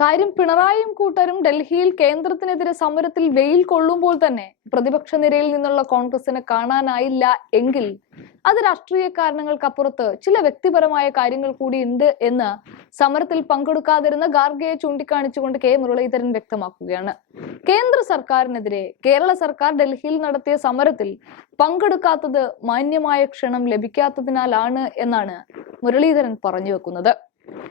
കാര്യം പിണറായിയും കൂട്ടരും ഡൽഹിയിൽ കേന്ദ്രത്തിനെതിരെ സമരത്തിൽ വെയിൽ കൊള്ളുമ്പോൾ തന്നെ പ്രതിപക്ഷ നിരയിൽ നിന്നുള്ള കോൺഗ്രസിനെ കാണാനായില്ല എങ്കിൽ അത് രാഷ്ട്രീയ കാരണങ്ങൾക്കപ്പുറത്ത് ചില വ്യക്തിപരമായ കാര്യങ്ങൾ കൂടി ഉണ്ട് എന്ന് സമരത്തിൽ പങ്കെടുക്കാതിരുന്ന ഗാർഗയെ ചൂണ്ടിക്കാണിച്ചുകൊണ്ട് കെ. മുരളീധരൻ വ്യക്തമാക്കുകയാണ്. കേന്ദ്ര സർക്കാരിനെതിരെ കേരള സർക്കാർ ഡൽഹിയിൽ നടത്തിയ സമരത്തിൽ പങ്കെടുക്കാത്തത് മാന്യമായ ക്ഷണം ലഭിക്കാത്തതിനാലാണ് എന്നാണ് മുരളീധരൻ പറഞ്ഞു വെക്കുന്നത്.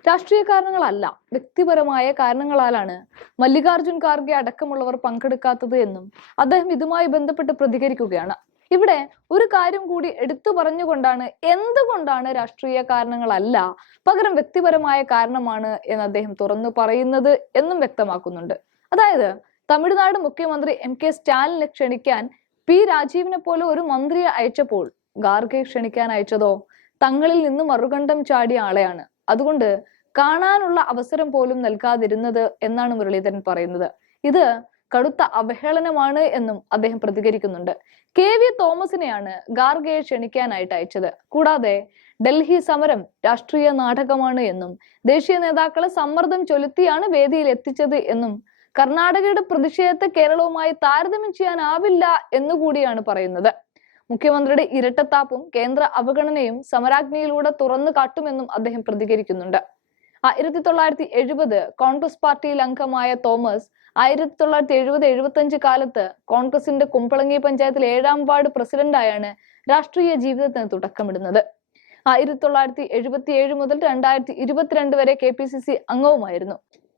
രാഷ്ട്രീയ കാരണങ്ങളല്ല വ്യക്തിപരമായ കാരണങ്ങളാലാണ് മല്ലികാർജുൻ ഖാർഗെ അടക്കമുള്ളവർ പങ്കെടുക്കാത്തത് എന്നും അദ്ദേഹം ഇതുമായി ബന്ധപ്പെട്ട് പ്രതികരിക്കുകയാണ്. ഇവിടെ ഒരു കാര്യം കൂടി എടുത്തു പറഞ്ഞുകൊണ്ടാണ് എന്തുകൊണ്ടാണ് രാഷ്ട്രീയ കാരണങ്ങളല്ല പകരം വ്യക്തിപരമായ കാരണമാണ് എന്ന് അദ്ദേഹം തുറന്നു പറയുന്നത് എന്നും വ്യക്തമാക്കുന്നുണ്ട്. അതായത് തമിഴ്നാട് മുഖ്യമന്ത്രി എം കെ സ്റ്റാലിനെ ക്ഷണിക്കാൻ പി രാജീവിനെ പോലെ ഒരു മന്ത്രിയെ അയച്ചപ്പോൾ ഗാർഗെ ക്ഷണിക്കാൻ അയച്ചതോ? തങ്ങളിൽ നിന്ന് മറുകണ്ഠം ചാടിയ ആളെയാണ്. അതുകൊണ്ട് കാണാനുള്ള അവസരം പോലും നൽകാതിരുന്നത് എന്നാണ് മുരളീധരൻ പറയുന്നത്. ഇത് കടുത്ത അവഹേളനമാണ് എന്നും അദ്ദേഹം പ്രതികരിക്കുന്നുണ്ട്. കെ വി തോമസിനെയാണ് ഗാർഗയെ ക്ഷണിക്കാനായിട്ട് അയച്ചത്. കൂടാതെ ഡൽഹി സമരം രാഷ്ട്രീയ നാടകമാണ് എന്നും ദേശീയ നേതാക്കളെ സമ്മർദ്ദം ചൊലുത്തിയാണ് വേദിയിൽ എത്തിച്ചത് എന്നും കർണാടകയുടെ പ്രതിഷേധത്തെ കേരളവുമായി താരതമ്യം ചെയ്യാനാവില്ല എന്നുകൂടിയാണ് പറയുന്നത്. മുഖ്യമന്ത്രിയുടെ ഇരട്ടത്താപ്പും കേന്ദ്ര അവഗണനയും സമരാഗ്നിയിലൂടെ തുറന്നു കാട്ടുമെന്നും അദ്ദേഹം പ്രതികരിക്കുന്നുണ്ട്. ആയിരത്തി തൊള്ളായിരത്തി എഴുപത് കോൺഗ്രസ് പാർട്ടിയിൽ അംഗമായ തോമസ് ആയിരത്തി തൊള്ളായിരത്തി എഴുപത് എഴുപത്തി അഞ്ച് കാലത്ത് കോൺഗ്രസിന്റെ കുമ്പളങ്ങി പഞ്ചായത്തിൽ ഏഴാം വാർഡ് പ്രസിഡന്റായാണ് രാഷ്ട്രീയ ജീവിതത്തിന് തുടക്കമിടുന്നത്. ആയിരത്തി തൊള്ളായിരത്തി എഴുപത്തി ഏഴ് മുതൽ രണ്ടായിരത്തി ഇരുപത്തിരണ്ട് വരെ കെ പി സി സി അംഗവുമായിരുന്നു.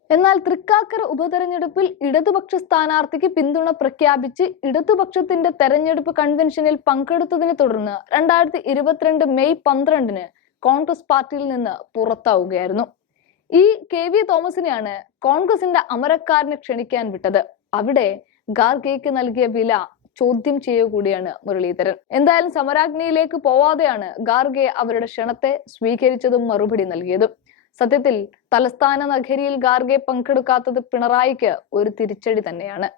എന്നാൽ തൃക്കാക്കര ഉപതെരഞ്ഞെടുപ്പിൽ ഇടതുപക്ഷ സ്ഥാനാർത്ഥിക്ക് പിന്തുണ പ്രഖ്യാപിച്ച് ഇടതുപക്ഷത്തിന്റെ തെരഞ്ഞെടുപ്പ് കൺവെൻഷനിൽ പങ്കെടുത്തതിനെ തുടർന്ന് രണ്ടായിരത്തി ഇരുപത്തിരണ്ട് മെയ് പന്ത്രണ്ടിന് കോൺഗ്രസ് പാർട്ടിയിൽ നിന്ന് പുറത്താവുകയായിരുന്നു. ഈ കെ വി തോമസിനെയാണ് കോൺഗ്രസിന്റെ അമരക്കാരനെ ക്ഷണിക്കാൻ വിട്ടത്. അവിടെ ഗാർഗേക്ക് നൽകിയ വില ചോദ്യം ചെയ്യുക കൂടിയാണ് മുരളീധരൻ. എന്തായാലും സമരാഗ്നിയിലേക്ക് പോവാതെയാണ് ഗാർഗെ അവരുടെ ക്ഷണത്തെ സ്വീകരിച്ചതും മറുപടി നൽകിയതും. സത്യത്തിൽ തലസ്ഥാന നഗരിയിൽ ഗാർഗെ പങ്കെടുക്കാത്തത് പിണറായിക്ക് ഒരു തിരിച്ചടി തന്നെയാണ്.